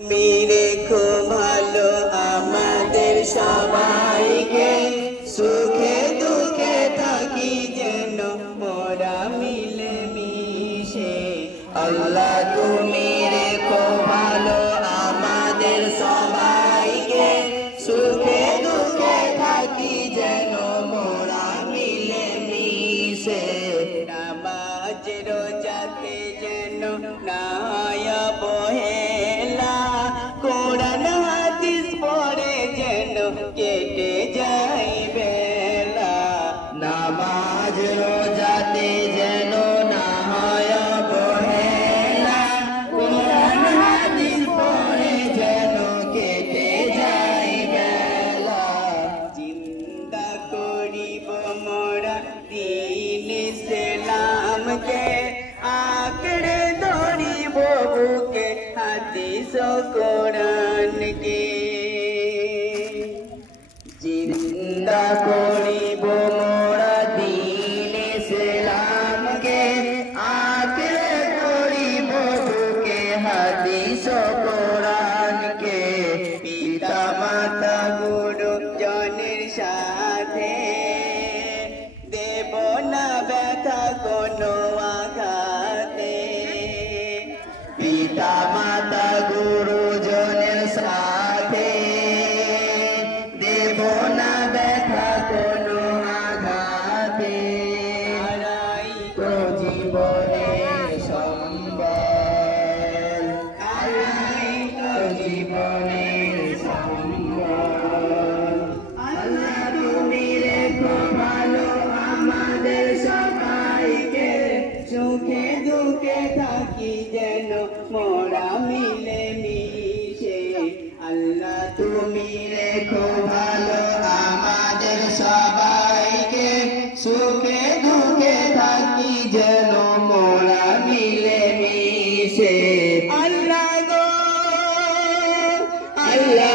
রেখো ভালো আমাদের সবাইকে, সুখে দুঃখে থাকি যেন মোরা মিলে মিশে। আল্লাহ তুমি রেখো ভালো আমাদের সবাইকে, সুখে দুঃখে থাকি যেন মোরা মিলে মিশে। নামাজ রোজাতে যেন না অবহেলা, কোরআন হাদিস পড়ে যেন কেটে যায় বেলা। নামাজ রোজাতে যেন না হয় অবহেলা, কোরআন হাদিস পড়ে যেন কেটে যায় বেলা। চিন্তা করিব মোরা দ্বীন ইসলামকে, আঁকড়ে ধরিব বুকে হাদিস ও কোরআনকে। চিন্তা করিব মোরা দ্বীন ইসলামকে, আঁকড়ে ধরিব বুকে হাদিস ও কোরআনকে। পিতা মাতা গুরুজনের সাথে দেব না ব্যথা কোনো আঘাতে। পিতা মাতা গুরুজনের সাথে দেব না ব্যথা কোনো আঘাতে। হারাই তো জীবনের সম্বল, হারাই তো জীবনের সম্বল। আল্লাহ তুমি রেখো ভালো আমাদের সবাইকে, সুখে দুঃখে থাকি যেন মোরা মিলে মিশে। আল্লাহ তুমি রেখো ভালো আমাদের সবাইকে, সুখে দুঃখে থাকি যেন মোরা মিলে মিশে। আল্লাহ গো আল্লাহ